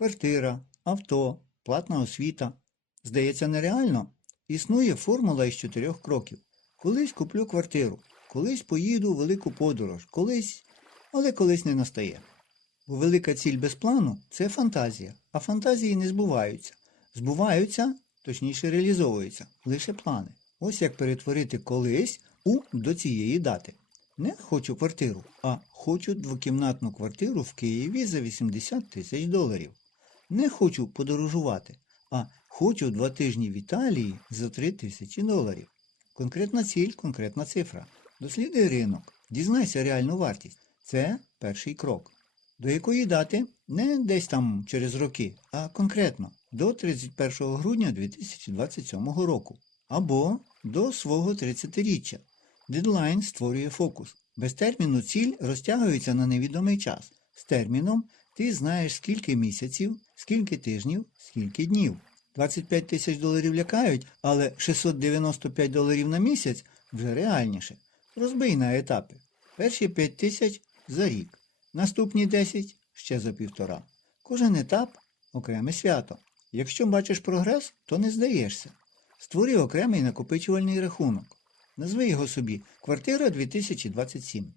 Квартира, авто, платна освіта. Здається, нереально? Існує формула із чотирьох кроків. Колись куплю квартиру, колись поїду у велику подорож, колись, але колись не настає. Бо велика ціль без плану це фантазія, а фантазії не збуваються. Збуваються, точніше реалізовуються, лише плани. Ось як перетворити колись у до цієї дати. Не хочу квартиру, а хочу двокімнатну квартиру в Києві за 80 тисяч доларів. Не хочу подорожувати, а хочу два тижні в Італії за 3 тисячі доларів. Конкретна ціль, конкретна цифра. Досліди ринок, дізнайся реальну вартість. Це перший крок. До якої дати? Не десь там через роки, а конкретно до 31 грудня 2027 року або до свого 30-річчя. Дедлайн створює фокус. Без терміну ціль розтягується на невідомий час. З терміном ти знаєш скільки місяців, скільки тижнів, скільки днів. 25 тисяч доларів лякають, але 695 доларів на місяць вже реальніше. Розбий на етапи. Перші 5 тисяч за рік, наступні 10 ще за півтора. Кожен етап окреме свято. Якщо бачиш прогрес, то не здаєшся. Створи окремий накопичувальний рахунок. Назви його собі Квартира 2027.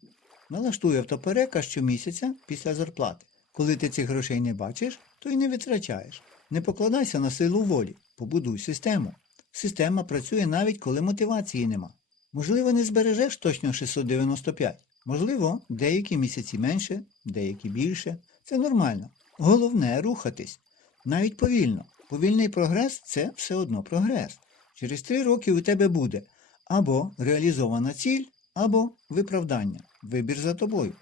Налаштуй автоперека щомісяця після зарплати. Коли ти цих грошей не бачиш, то й не витрачаєш. Не покладайся на силу волі, побудуй систему. Система працює навіть коли мотивації нема. Можливо, не збережеш точно 695, можливо, деякі місяці менше, деякі більше. Це нормально. Головне рухатись. Навіть повільно. Повільний прогрес це все одно прогрес. Через три роки у тебе буде або реалізована ціль, або виправдання. Вибір за тобою.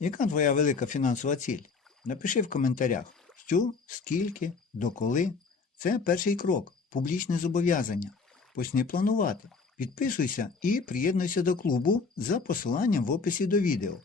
Яка твоя велика фінансова ціль? Напиши в коментарях, що, скільки, доколи. Це перший крок, публічне зобов'язання. Почни планувати. Підписуйся і приєднуйся до клубу за посиланням в описі до відео.